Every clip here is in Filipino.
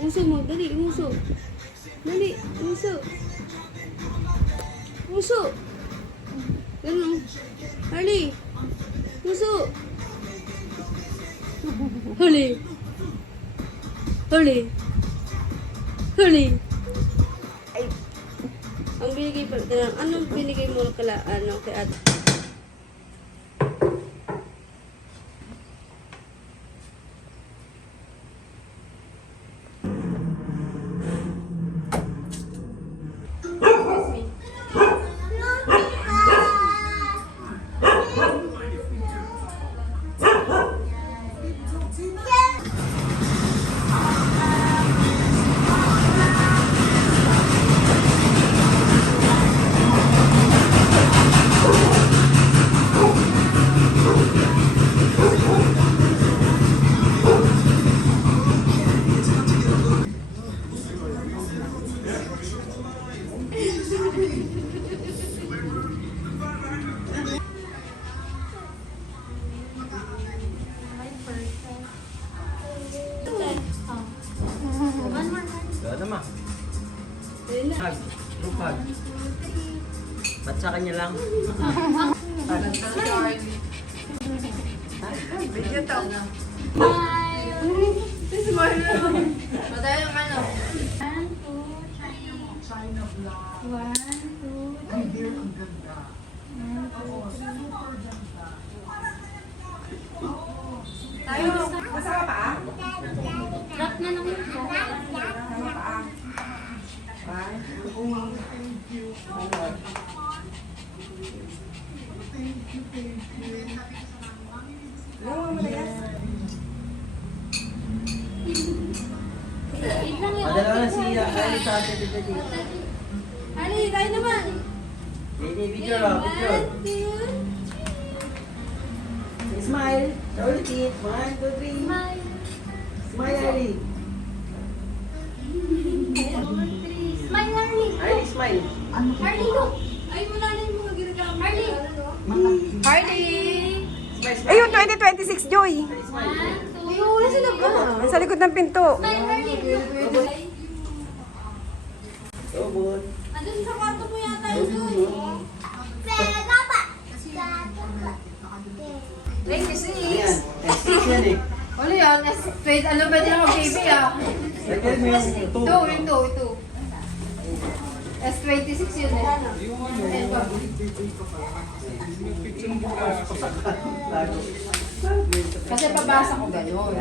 Uso mo, dali, uso. Dali, uso. Uso. Ganun. Harley. Uso. Huli. Huli. Huli. Ay. Ang binigay pa, anong binigay mo kala, kay Ate? Ano ma? Hag. Group hug. Ba't sa kanya lang? Video to. Madali yung ano. 1, 2, 3. Tayo. Masama pa? Rap na naman ito. Masama pa? Padala na si Ali sa atin dito dito. Ali, tayo naman. Video lang, video. Smile. Sa ulitin. 1, 2, 3. Smile. Smile, Ali. Smile, Harley. Ali, smile. Harley, look. Ay, mo na yung mga ginagawa. Harley. Harley! Smile, smile. Ayun, 2026, Joy. Smile. 1, 2. Ay, wala sila ba? Sa likod ng pinto. Smile, Harley. Robot. Andun sa kwarto mo yata yun. 26. Ayan. Extension eh. Ano yan? Wait, alam ba din ako, baby ah? Lagyan mo yung Ito. S26 yun eh. Ayan ba? Kasi pabasa ko gano'n.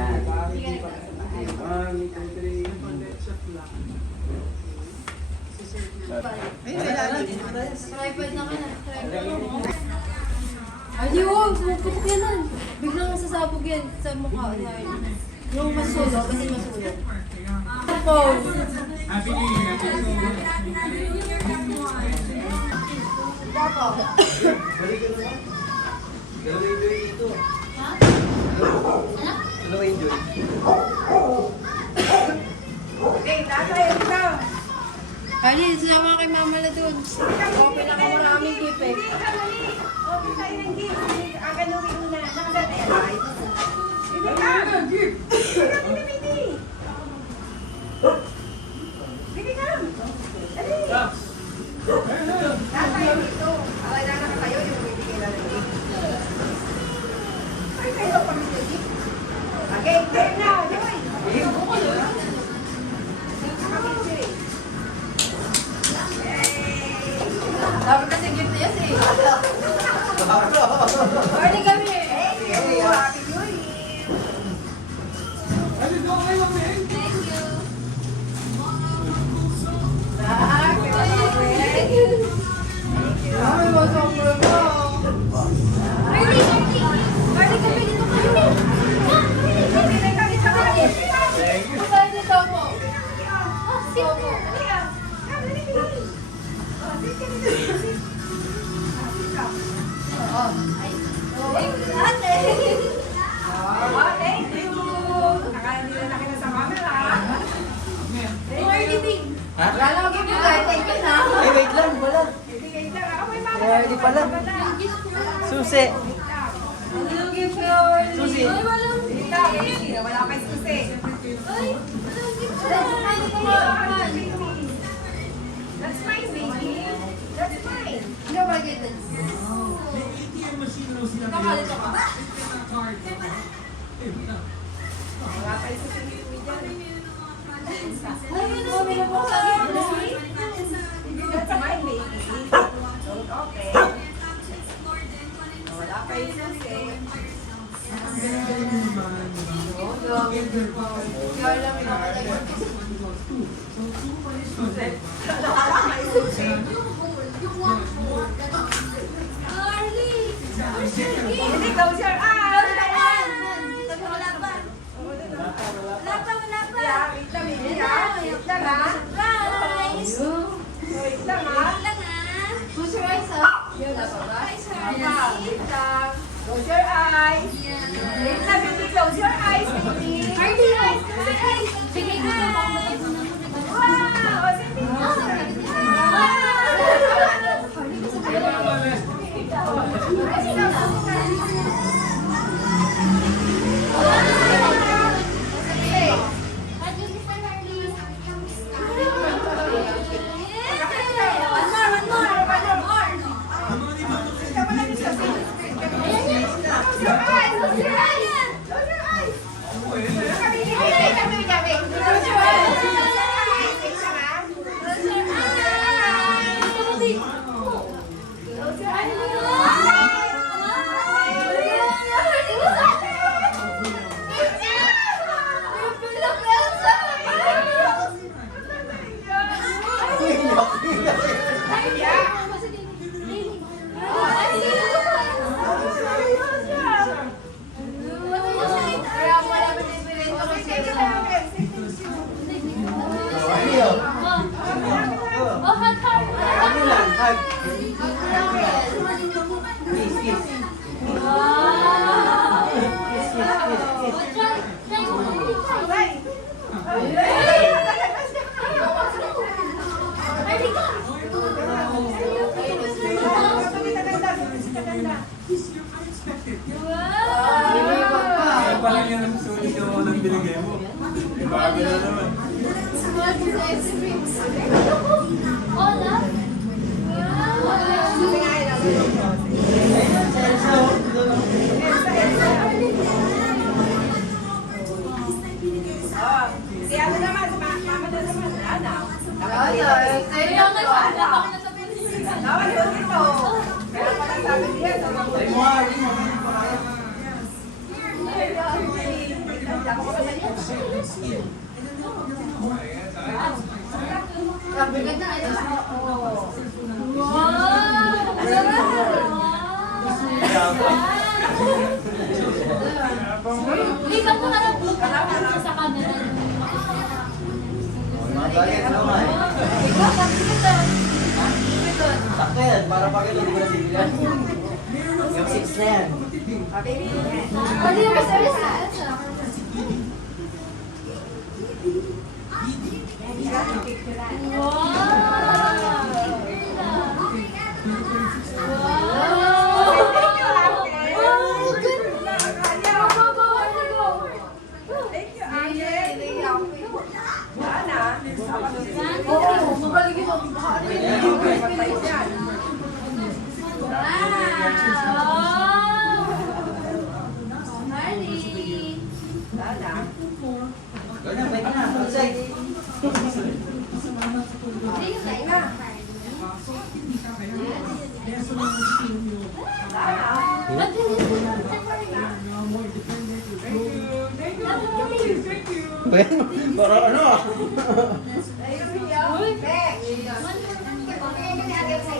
Tripod na ka na. Ayun, puputok yan nan. Biglang masasabog yan sa mukha. Yung masulo, kasi masulo. Phone. Galawin Joy dito. Galawin Joy. Ali, sama kay mama na doon. Okay na ka maraming gift eh. Dapat kasi gift niya si. Party kami. Ay, masok mo. Lalagyan mo tayo. Thank you na. Eh, wait lang, wala. Ready pala. Susi. Susi. Wala kay susi. Ay, walang gift. Ay, mo sa That's my baby. Okay. Wala pa yung susi. Oh, grabe. Kaya lang may nakatayo. Hindi, close your eyes. Wala pa. Yeah, wait lang, baby, ha? Wait lang, ha? Guys! Wait lang, ha? Close your eyes, ha? Wala pa ba? Eyes, Wala. Wait lang. Close your eyes. Wait lang, baby. Close your eyes, baby. Hardy, eyes! Bigay ko na ba? Wow! O, sige. Kaya wala ba difference ko Oh, hot car! Ano lang, hug. Kiss, kiss. Wow! Kiss, kiss, kiss, kiss. Try mo. Hardy ka! Kaya pala yan ang sulit yung unang binigay mo. Eh, bago na naman. Hola! Si ano naman, mama na naman. Ana. Kaya nga, wala pa ako nasabihin. Nawal yun ito. Kaya pala sabi niya. Ay mo nga, ay mo. Hindi ka harap mo sa camera. Mga bagay, ano nga eh. Sakto yan, para pag ito, di ko nasigilan. Yung 6 na yan. Pwede yung service na. Ganyan, balik na. Outside. Para ano ah.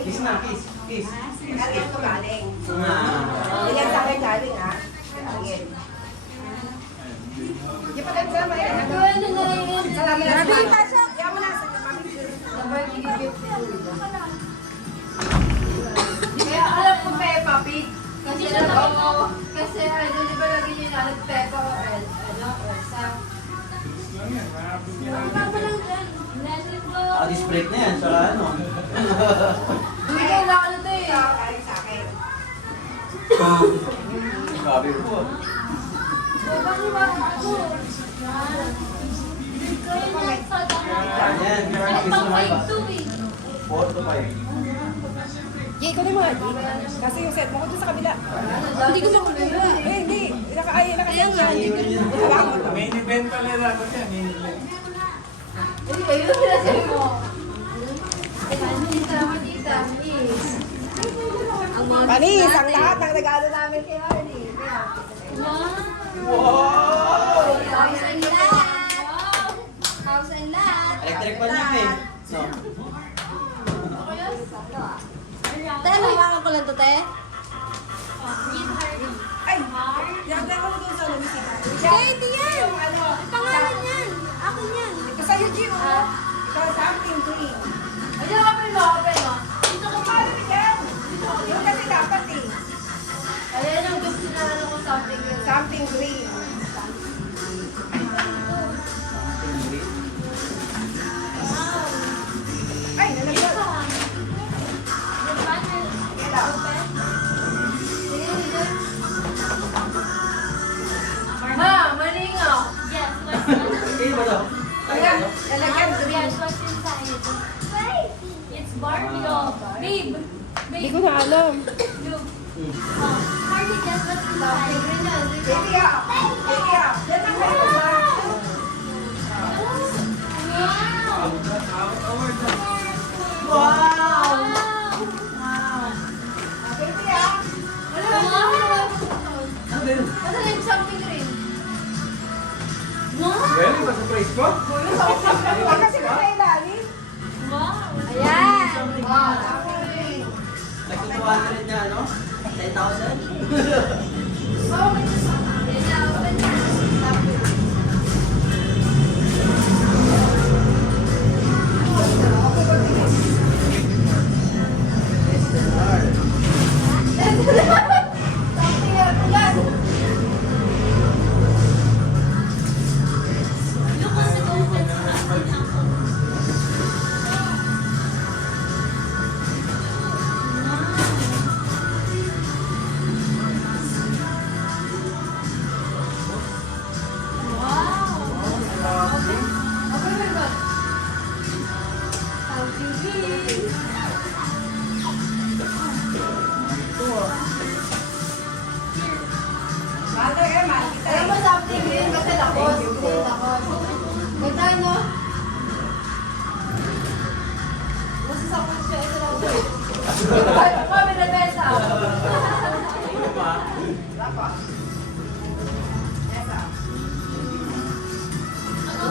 Kiss na, kiss. Kiss. Galing ko galing. Ah. Ayan sa akin galing, ha? Galing. Di pa kayo sama yan. Salamat na sa Kaya mo na sa Kaya alam ko Peppa Pig. Kasi kasi ano, di ba lagi niyo nalat Peppa o Elsa? Disc break na yan, saka ano. Hindi ko na ano to eh. Galing sa akin. Sabi ko. Yan, kiss na may ba? 4 to 5. Jay, ikaw na mga kasi yung set mo ko doon sa kabila. Hindi ko sa kabila. Eh, hindi. Naka-set yan. Ayun yun. Hawakan mo to. Main event pala dapat yan, main event. sabi mo? Manita, manita, please. Ang mga Panis, ang lahat ng regalo namin kay Arnie. House and lot. House and lot. Electric pan niya eh. No. Te, hawakan ko lang to, te. Ay, lagay ko doon sa lumisita. Te, hindi yan. Pangalan yan. Akin yan. Ito sa'yo, Gio. Ito sa akin, green. Ayun, open mo, open mo. Dito ko pa rin yan. Yung kasi dapat eh. Ayan ang gusto na ano ko something yun. Something green. Ay, nalagyan. Ma, malingaw. Eh, ba daw? Ayan, nalagyan green. It's Barbie doll. Babe. Hindi ko na alam. Look. Barbie, guess what's inside? Baby up. Baby up. Yan ang kayo ba? Wow. Wow! Baby up. Ano din? Ano na yung something green? Well, iba sa price ko? Huwag kasi na sa ilalim. Wow. Ayan. Wow, something green. Nagtutuwa ka rin niya, ano? 10,000? Oh, may something. Yan na, open na. Something yan. Look at the gold that's Wow. Open mo yun. Something green. Mahal na kayo, mahal kita Alam eh. mo something green kasi lakos. Green lakos. Magkano? Masasakot siya. Ito lang. Ay, kami na besa. Ano pa? Tapos. Yes, ah.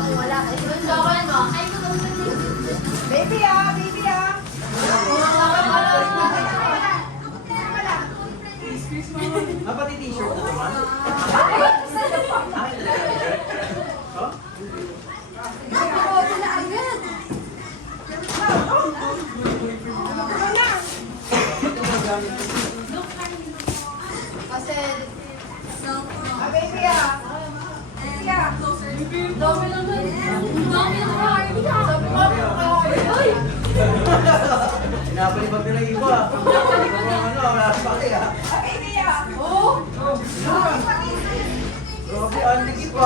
Wala ka. Yung jokoy mo. Ay, ito daw sa Baby ah, baby ah. Ah, pati t-shirt na naman? Akin na t-shirt? Oh? Kasi, Ah, baby ah. Baby ah. dami naman. Dami ng Barbie. Sabi mo, ay, Pinapalibag nila yung iba. Ano, wala pa kaya. Ah, baby ah. oh. Grabe, ang ligit pa.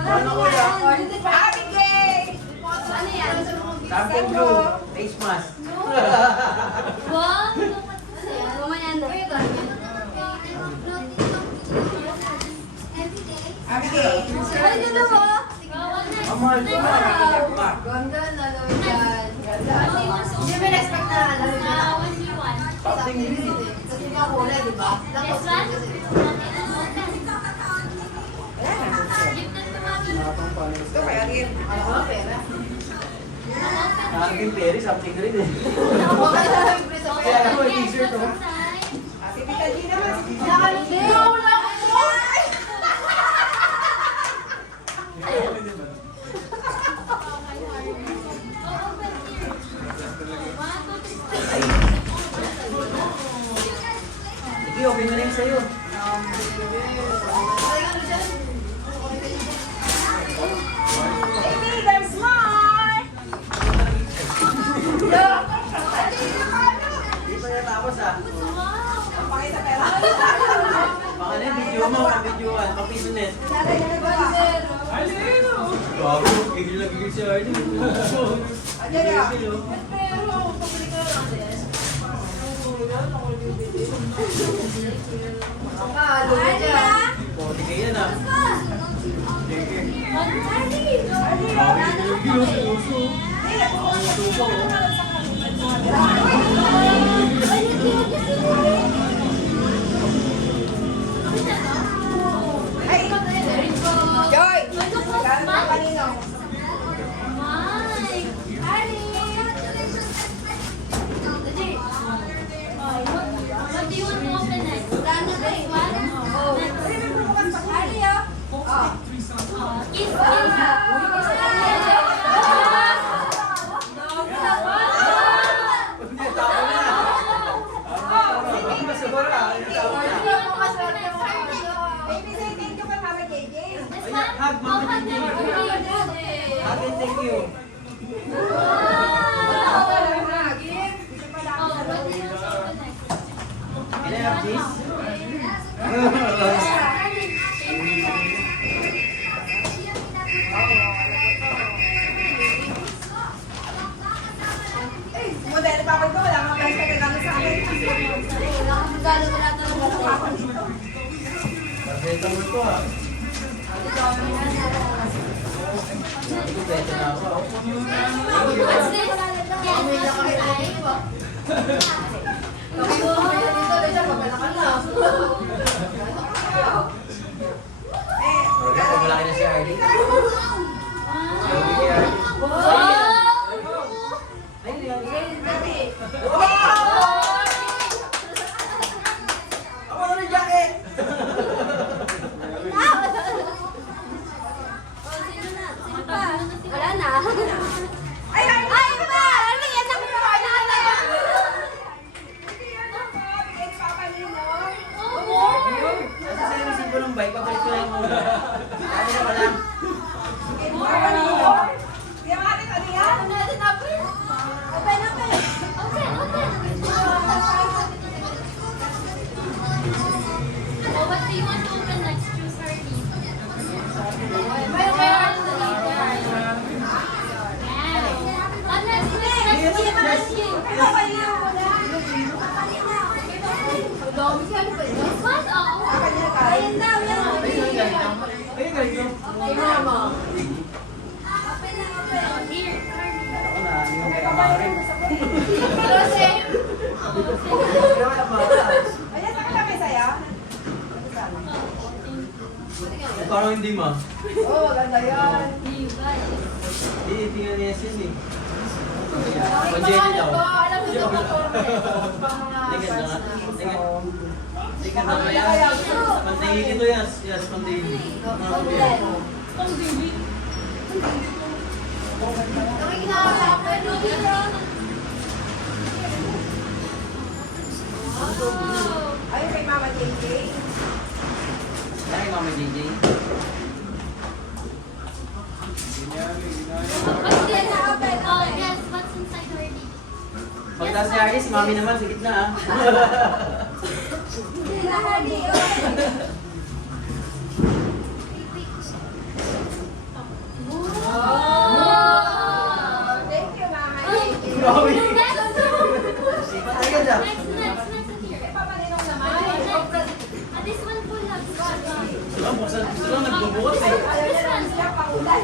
Ano ko yan? Abigail! Ano yan? Something blue. Face mask. Wow. Mamaya na. Abigail. Ay, ganda mo. Ang mahal ko na. Ganda na daw yan. Ganda. Hindi mo na-expect na alam mo. What do you want? Something green. Kasi nga kulay, di ba? This Tapos, one? kasi- Give them to mommy. Gusto kaya rin. Ano ko, pera? Something berry, something green eh. Huwag ka na libre sa Kaya pera. ako, t-shirt oh. Ah, si Tita G naman. Si Tita G. Hindi, wala ko. Sige, okay na rin sa'yo. Baby, there's more! Hindi pa yan tapos ah. Pakita pera. Baka na yung video mo, ang videoan, papiso net. Bandero. Bago, gigil na gigil si Arnie. Ayan na. Gigil oh. Pero, pabili ka lang din. Ang kahalo dyan. Pogi kayo yan ah. Hindi Ay, Joy! Galing ka kanino? What do you want to open next? This one? Ay, may bumukas pa siya. Ali, oh. Kiss, Hindi, tapo na. Hindi masabara. Hindi tapo na. Baby, say thank you kay Mama JJ. This Ay, one? hug, Mama Oh, hug JJ. them. Akin, thank you. Oh, what do you want to open next? Can I have this? Ay, modelo pa ko, wala kang price ka gagawin sa akin. Perfecto mo ito ah. Perfecto na ako. What's this? Yeah, Wala ko malaki na si Arlie. Ay, hindi ako. Ako na ng jacket! Wala na. Ay, ay, Ay, ba? Ano yan? Nakuha na na. Hindi yan ako. Bigay ni Papa Ninong. Kasi sa'yo yung simple ng bike, papalit ko lang muna. Ano na pala? Bigay ni Papa Ninong. Hindi ang ating ano yan? Open, open. Open, open. Oh, what do you want to open next? Choose Hardy. Where are the leaders? Yeah. Oh, next, next you. Papa Ninong mo na. This one? Oh. Ayun daw yan. Ayun, galing ko. Here. Ako na, hindi mo kay Amari. Same. Hindi mo kay Amari. Ayan, saan ka na may saya? Parang hindi ma. Oo, maganda yan. You guys. Hindi, tingnan niya yan eh. Pag-jelly daw. Alam mo ito pa to. Tingnan na nga. Tingnan. Tingnan na ba yan? Pandaily ito yes. Yes, pandaily. Mga kuya. Ayun kay Mama JJ. Ay, Mama JJ. What's this? Oh, yes. What's inside Hardy? Pagtas ni Arlie, si Mami naman, sa gitna ah. Thank you, Mama Uy, JJ. Grabe. next. Sipat talaga dyan. Next here. Kay Papa Ninong naman. This one full of Sila, buksan. Sila, nagbubukas eh. Ayaw niya naman sila pangulan.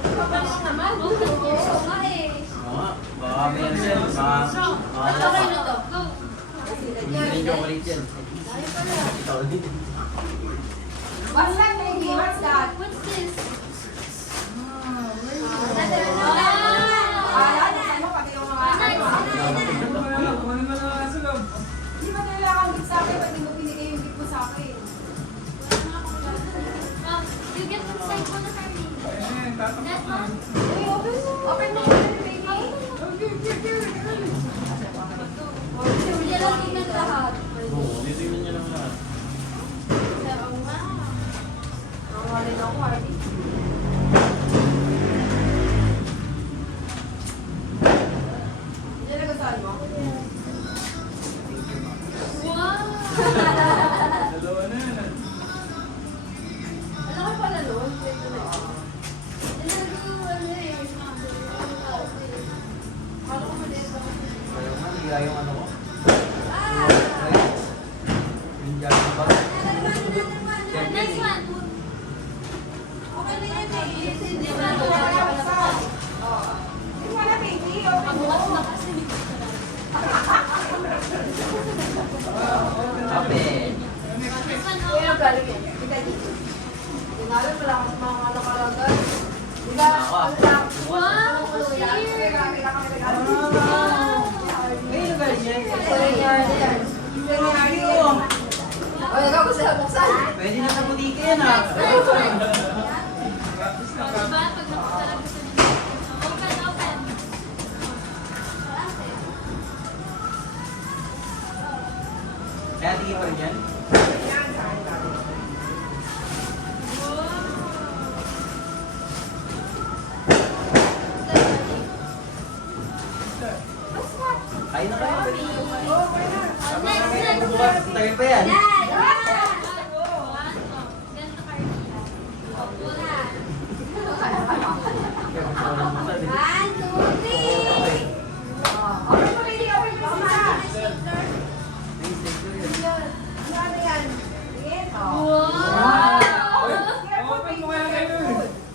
Papa naman. Oo nga. Baka may ano yan. Baka Okay na to. Go. hindi yung chocolate yan. Ikaw ulit. What's that, baby? What's that? What's this? Akala niya, ano, pati yung mga ano. Kumain mo na sa loob. Hindi ba nila kang gift sa akin? Ba't hindi mo binigay yung gift mo sa akin? You get inside for the Hardy. Eh, tatak That na. one? Uy, open mo, baby. Hindi lang tingnan lahat. Oo, titignan niyo lang lahat. Ang rin ako, Hardy. Hindi na gustuhan mo? Wow! Dalawa na yan. Ano ka pala nun? Ayaw nga, higa yung ano ko. Yung jacket ba? Next one. Yung wala baby, okay mo. Kapit. Kuya, galing yan. Ika dito. Tinalo mo lang ang mga nakalagay. Diba? Ano lang? Wow, Kuya, clear. kami Ay, ano ba yan? yan. O, ikaw gusto na buksan? Pwede na sa butika yan ah. Diba? Pag napunta lang gusto niyo. Open, open. Kaya tingin pa rin yan. Kain na kayo. Bukas, tayo pa yan. Ganito Carmilla. Wala. One, two, three. Okay, pamili, okay, mama. Ano yan? Tingin? Wow! Open mo kaya kayo.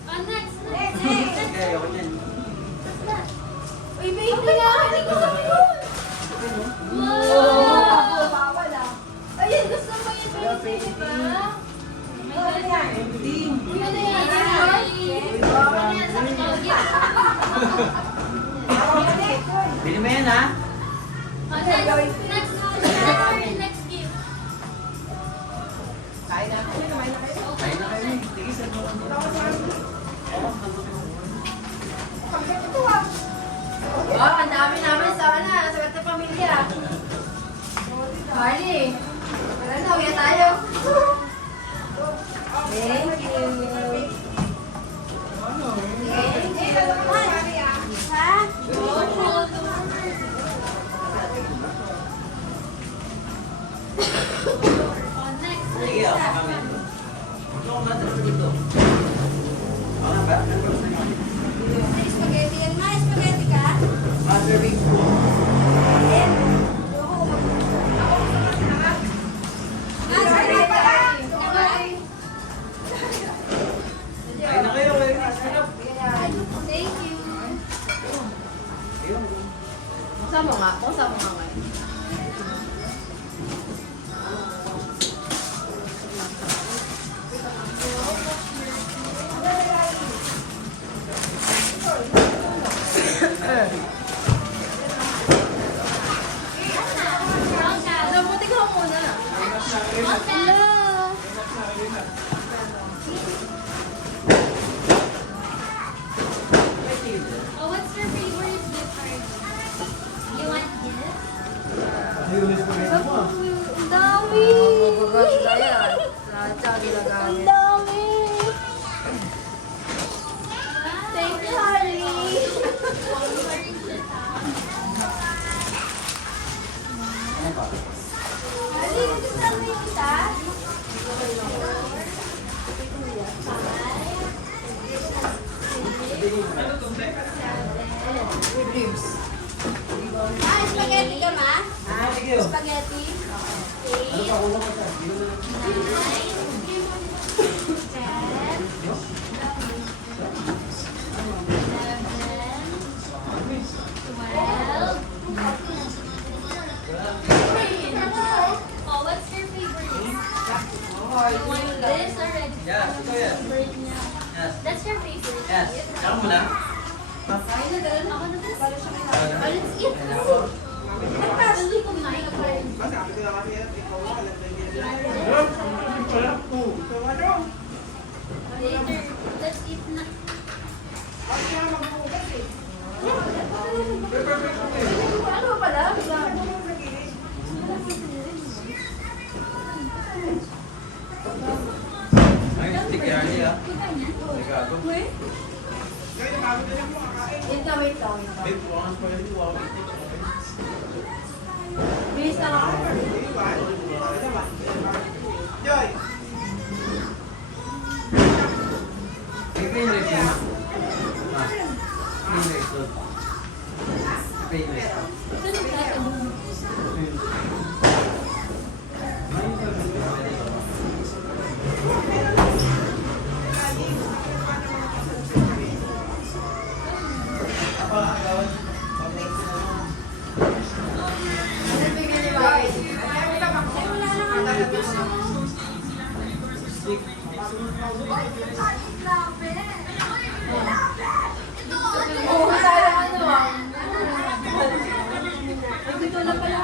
Oh, next, next. Sige, ayoko niyan. Uy, baby nga. Hindi ko sabi yun. Wow! Bawal ah. Ayun, gusto mo yun, baby, di ba? May ganun. Uy, ano yan? Ano yan? Sabi ko, yes. Bili mo yan ha. Oh, next, next, next gift. Kain na. Kain na kayo. Sige, sir. Oh, ang dami namin sa Swerte Pamilya. Marley, tara na, uwi na tayo. Thank you. Oh, next, Sige, next. ako kami. Ano ko ba talaga dito? Ako nga ba? Ay, spaghetti yan. Ma, spaghetti ka? Master Big Spoon. Ma, spaghetti ka? Kain na kayo. Thank you. Ayun. Buksan mo nga ngayon. Ano, buti ka muna. Oh, what's your favorite gift card? You want this? Ang dami. Mabagat na yan. Lahat siya Ang ginagamit. dami. Thank you, Harley. Harley, gusto mo yung isa? With ribs. Ah, spaghetti ka, ma? Ah, sige. oh. Spaghetti. Ano pa kulang ko siya? Bili mo na. 10, 12. Oh, what's your favorite? You want this or red? Yes, ito yan. Favorite niya. Yes. That's your favorite. Yes. Saka mo na. Ako na this. Oh, let's eat. Probably kumain ka rin. Later, let's eat na. Ano ba pala? Ay, stick yardy ah. Ganyan. Gago. Wait lang, wait lang. Babe, buwangan pa rin. Buwangan pa rin. Bilis na ako. May green rice yun. Ah, green rice doon. Green rice. Ito na tayo. Oo, tayo ano ah. Dito lang pala.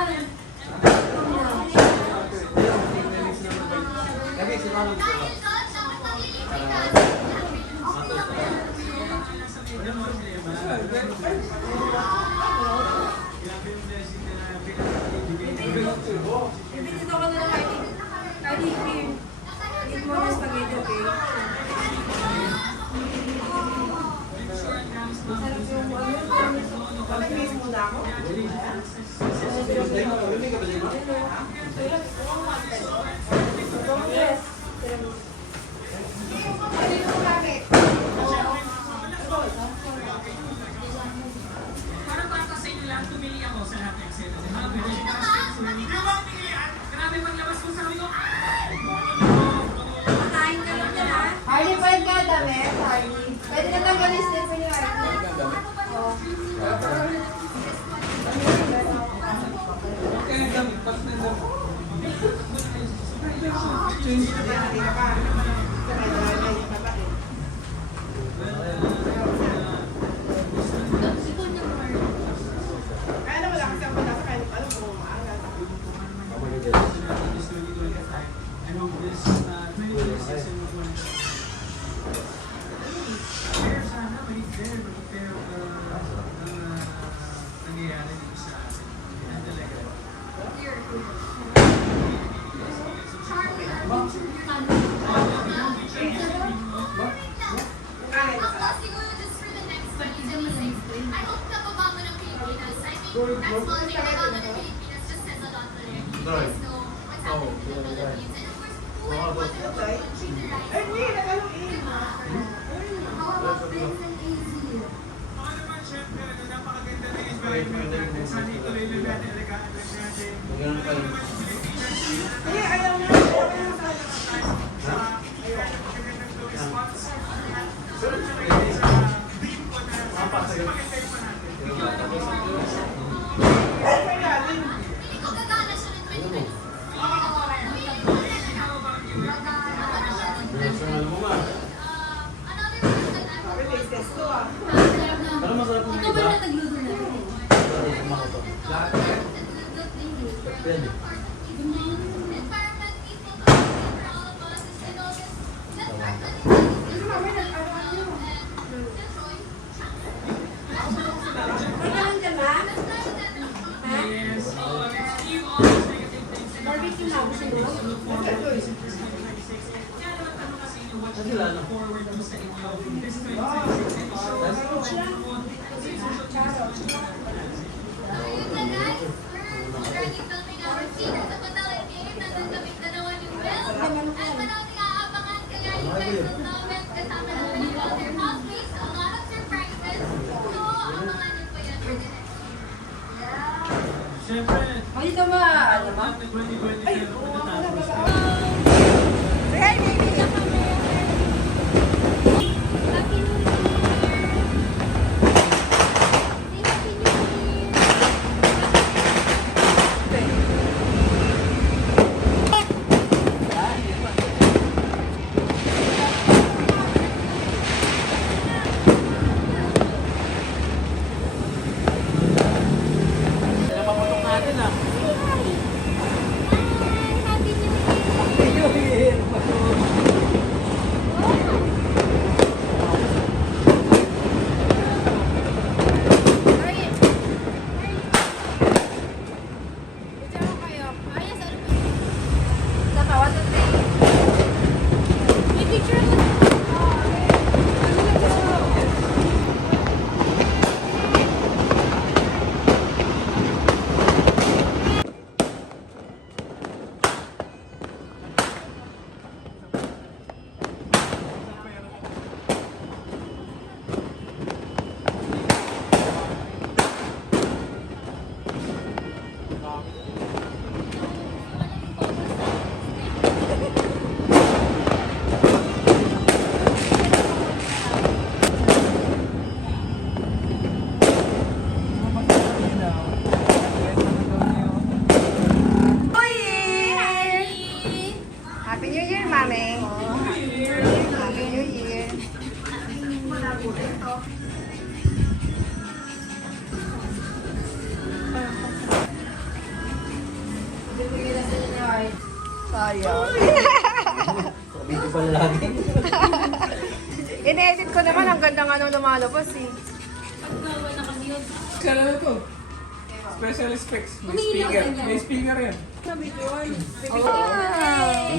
Kasi sinanong ko. Bibili dito ka na lang, Kylie. Kim. Eat mo yung spaghetti, okay? Masarap yung pag-miss muna ako. Yes. Ano yung gamit? Para sa inyo lang, tumili ako sa lahat ng sales. Ikaw ang pilihan. Grabe paglabas ko sabi ko, Makain ka lang dyan, ha? Harley, pwede ka damit, Harley. Pwede na tanggalin slipper ni Harley. Oo. Kaya gamit, pas na lang. Kaya na wala kasi ako wala sa kanya. Alam mo, maaga. I hope this 2026 and Kaya sana mag-fair nangyayari dito sa atin. Yan talaga. Siguro just for the next 2026, I hope na baba mo ng Pilipinas. I think that's one thing na baba ng Pilipinas just says a lot to their people. Guys know what's happening in the Philippines. And of course, whoever wants to treat the rights. Ay, hindi, nakaluin. How about Vince and AZ? Ako naman, syempre, napakaganda na environment natin. Sana ituloy lang natin, alagaan lang natin. Ganun pa yun. Ay, ayaw na. Ayaw na sa Hindi ko gagana siya ng 2026. Personal mo nga. Another person that I'm May test to, ah. Pero masarap yung Ikaw ba iba. na nagluto na rin? Pero kumakas to. Pwede. Wala lang dyan, ha? Yes, let's keep all these negative things in our Barbecue na ako siguro. Kaya naman tanong kasi inyo, what Kasi you lalo. look forward to sa inyo this 2026 and show us what you want sa social media. Ayun na guys, we're already filming our scene sa Patalan Game. Nandun kami dalawa ni Will. At maraming aabangan kaya you guys will know it. Kasama namin yung other housemates. A lot of surprises. So, abangan niyo po yan for the next year. Yeah. Siyempre, O, dito ba? Ano ba? at 2020 Ay, na oo, matatapos. Say hi, baby. Happy New Year! Happy New Year! Kaya maputok natin ah. Bibigyan na sila ni Art. Sayang. Video pala lagi. In-edit ko naman, ang ganda nga nung lumalabas eh. Wala kasi yun. Kala na to. Special effects. May speaker. May speaker yan. Thank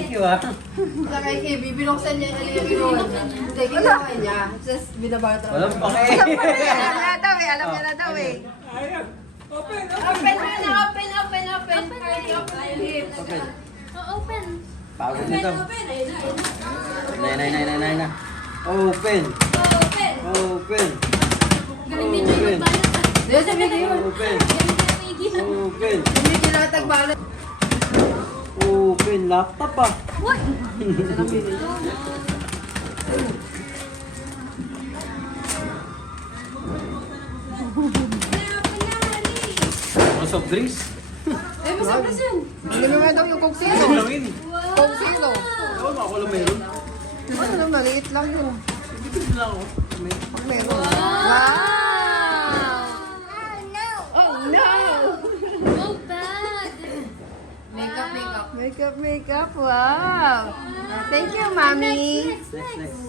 you ah. Sa kay Kibi, binuksan niya yung remote. Hindi, ginawa niya. Just binabatra. Walang pake. Alam niya na daw eh, alam niya na daw eh. Ayan. Open, open. Open mo na, open. Carly, open your lips. Open. Open. Pagod nito. Open. Ayun na. Nay na. Open. Open. Open. Galing din yung balot. Dito sa video. Open. Galing din yung igil. Open. Hindi kinatag balot. Open. Laptop ah. What? Mga soft drinks. Eh, masarap yun. Hindi naman daw yung Coke Zero. Ano lang yun? Coke Zero. Ewan mo ako lang meron. Ano na, maliit lang yun. Bibigyan lang ako. Pag meron. Wow! Oh no! So bad. Makeup. Makeup, wow! Thank you, Mami. Next.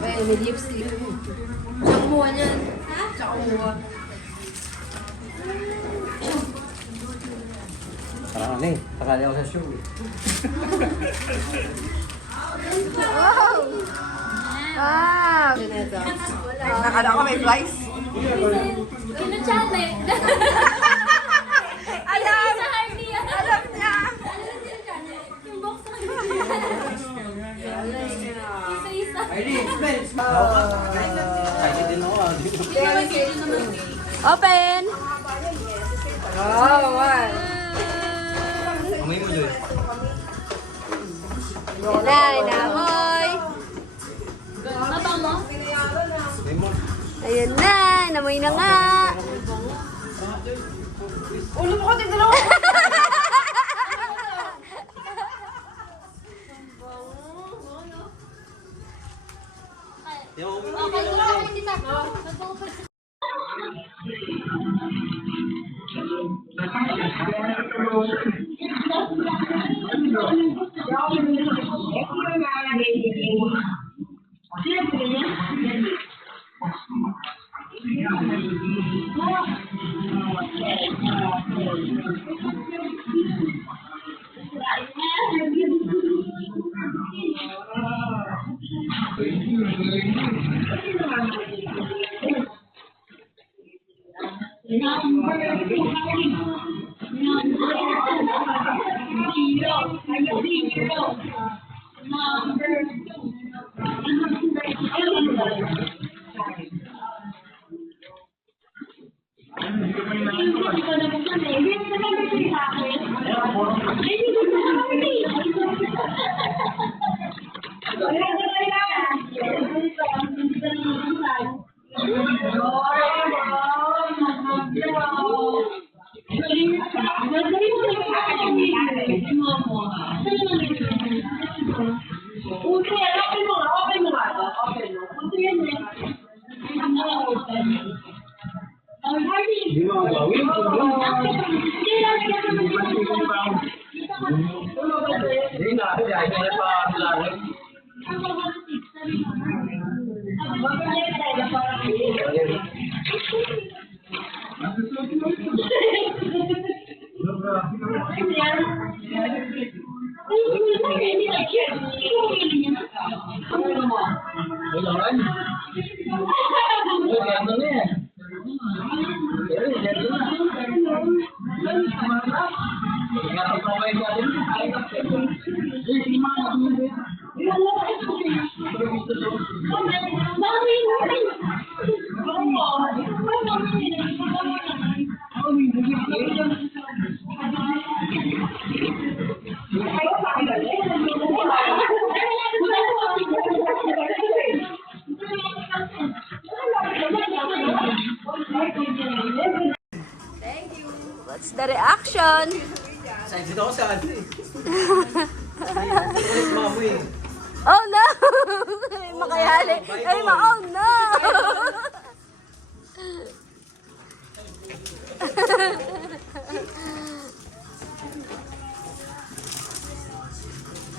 Ay, may lipstick. Tsaka kumuha niyan. Tsaka kumuha. Parang ano eh. Pakali ako sa show eh. Wow! Wow! Yun na ito. Nakala ko may flies. Kinachate. Alam! Sa Hardy yan. Alam niya! Yung box na isa-isa. Kylie, smell. Kylie din ako ah. Open! Oh, wow! Amoy mo, Joy. Nay, namoy! Mabang mo? Amoy mo. Ayun na, namoy na nga! Ulo mo ko, tignan ako. Yung Okay, okay, hindi na. Hindi mo ang gawin. Hindi na. Dahil na pa lalim. What's the reaction? Excited ako sa ano eh. Ulit mamoy eh. Oh no! Makayali. Ay, oh no!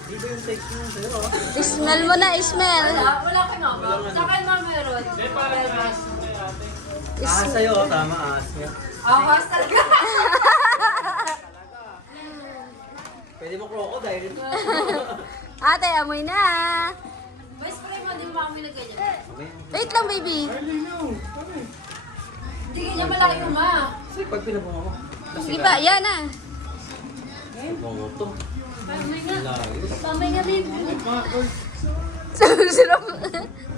Dito yung text mo sa'yo. Smell mo na, smell. Wala kay mama. Sa kay mama meron. Sa'yo, tama, ahas niya. Ahas talaga. Pwede mo crocodile. Ate, amoy na. May spray mo, di mo mami na ganyan. Wait lang, baby. Hindi ganyan malaki ma. Kasi pag pinabunga mo. Sige pa, yan na. Bungo to. Pamay nga. Lagi. Pamay nga din. Sarap.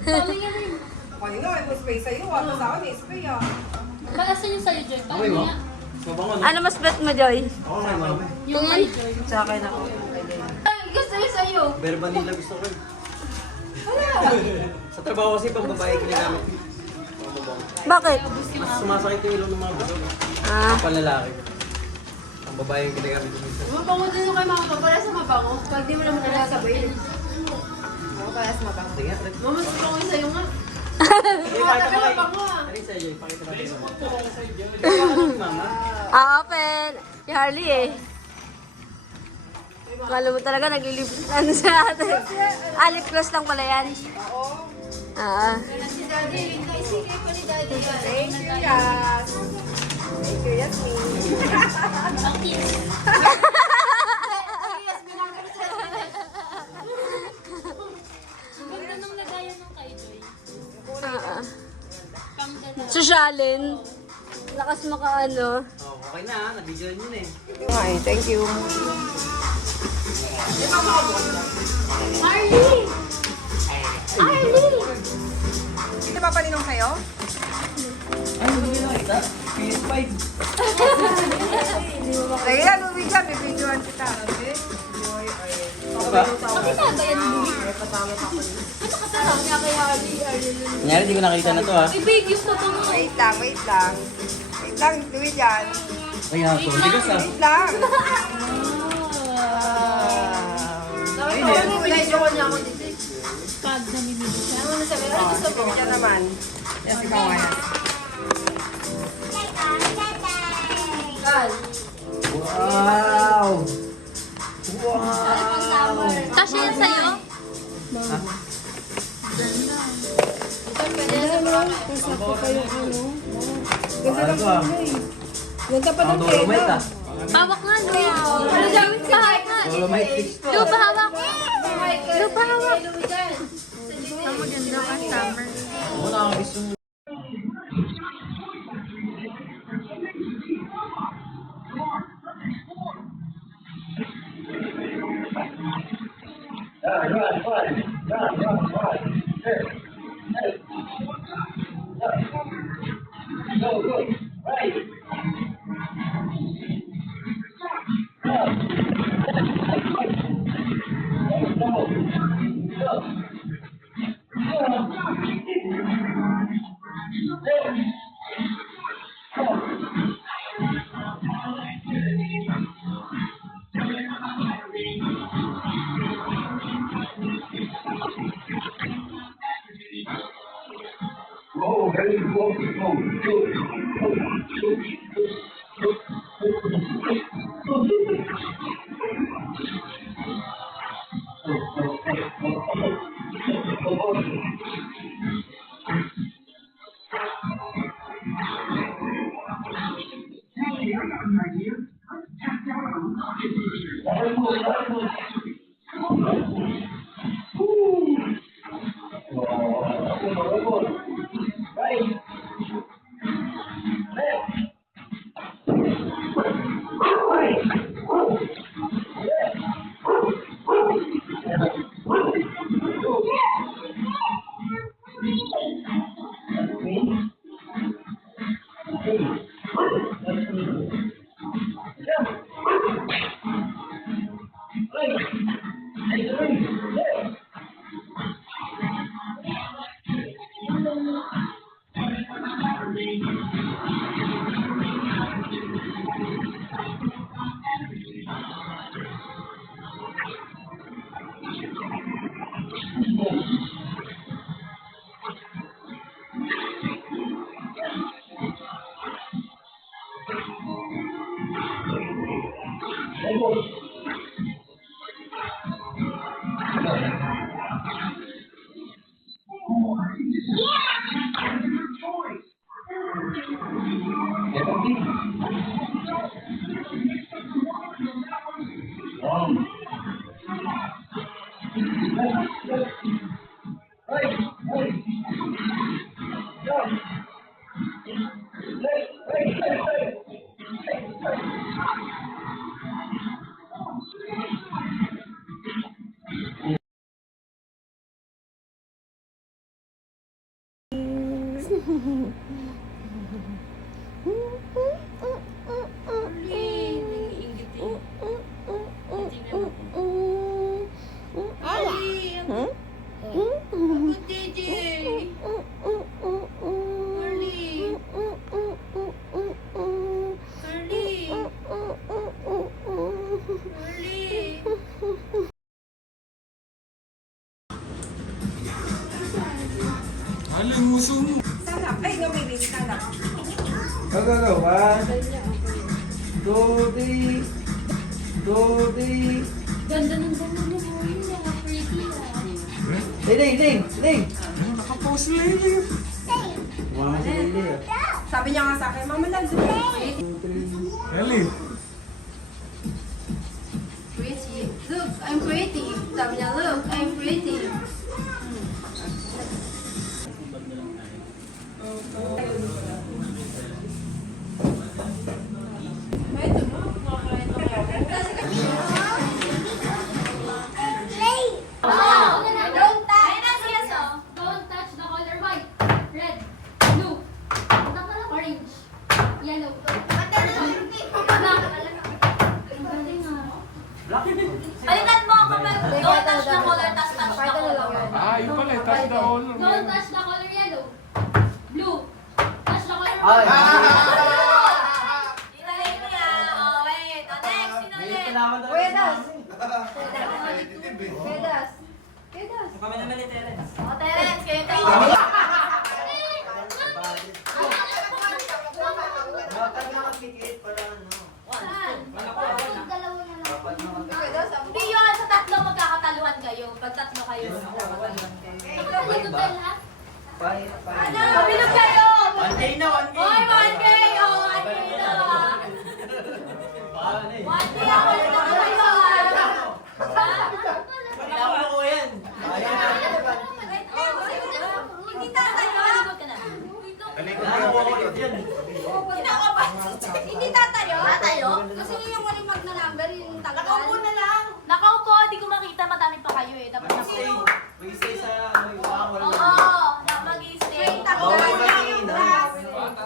Pamay nga din. Kayo nga, may spray sa'yo. Tapos ako may spray ah. Bakasan yung sa'yo, Joy. Amoy mo? Mabango no? Ano mas bet mo, Joy? Ako kay mami. Yung kay Joy. Sa akin ako. Ay, gusto yun sa'yo. Bear vanilla gusto ko. Sa trabaho kasi pang babae ginagamit. Mga mabango. Bakit? Mas sumasakit yung ilong ng mga babae. Ah, Panlalaki. Ang babae yung ginagamit ko minsan. Mabango din yung kay mama. Para sa mabango. Pag di mo naman nalasabihin. Ako para sa mabang. Tingnan, Red. Mama, mabango yung sa'yo nga. Ipakita mo kay... Mabango ah. Ano yung sa'yo? Ipakita natin naman. Mama. open. Si Harley eh. Kala mo talaga naglilipitan sa atin. Lip gloss lang pala yan. Oo. Ah. Si daddy, naisingay ko ni daddy yan. Thank you, Yas. Thank you, Yasmin. Ang cute. Ang ganda nung lagayan ng kay Joy. Ah. Pang dala. Sosyalin. Lakas mo ka ano. Oh, okay na ha. Nabidyoan yun eh. Okay, thank you. Arlie! Arlie! Hindi ba paninong sa'yo? Ay, hindi nyo nakita. PS5. Kaya yan, uwi dyan. May videoan kita. Diba? Nakita ba yan yung bumi? Ano ka talaga niya kay Harley? Kunyari, di ko nakita na to ha. May videos na to mo. Wait lang, wait lang. Wait lang, uwi dyan. Ay, ha. So, bigas ha. Wait lang. Sabi ko, ano pinay ko niya ako dito. Pag namimili siya. Ano na sabi? Ano gusto mo? Uwi dyan naman. Yes, ikaw nga yan. Gal. Wow! Wow! Kasya yan sa'yo? Ito pwede na sa barangay. Ano to ha? Ganda pa Ang dolomite ha? Hawak nga, Louie. Ano gawin sa hawak nga? Dolomite fix to. Lupa hawak. Lupa hawak. Ang maganda ka, summer. Oo, nakakabis yung... Alam, muso mo. Stand up. Ay, no, baby. Stand up. Go, go, go. 1, 2, 3. 2, 3. Ganda ng damo mo. Yung mga pretty Ling, Ling. Nakapost na yun. Wow, si Ling. Sabi niya nga sa akin, Mama loves you. Ellie. Pretty. Look, I'm pretty. Sabi niya, look, I'm pretty. Don't touch the color white, red, blue, orange, yellow. Palitan mo ako ba? Don't touch the color, tas touch the color. Ah, yun pala. Touch the all. Don't touch the color yellow, blue, touch the color Ay. Inalay mo yan. Oh, wait. Oh, next, sino May ulit? kailangan daw. Kuya Das. Kuya Das. Kuya Das. Oh, Terence, kayo tayo. Dapat nakapikit para ano. Kuya Das. Hindi yun, sa tatlo magkakataluhan kayo. Pag tatlo kayo. Kabilog kayo! 1K na, 1K. Hoy, 1K! Oh, 1K na! 1K ako na naman kayo! Kailangan ko yan. Hindi tatayo! Nakakawakit yan. Hindi tatayo? Tatayo? Kasi yung walang mag-number, yung tagal. Nakaupo na lang. Nakaupo, di ko makita. Madami pa kayo eh. Dapat Mag-stay. nakaupo. Mag-stay sa ano yung walang Oo, mag-i-stay. Bawal magtingin. Bata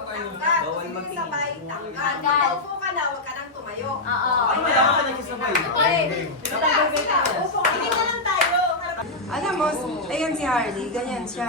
tayo. Bawal magtingin. Sabay, tanggal. Tanggal. Upo ka na, huwag ka nang tumayo. Oo. Ay, kailangan ka nagsasabay. Upo ka. Hindi na lang tayo. Alam mo, ayan si Harley, ganyan siya.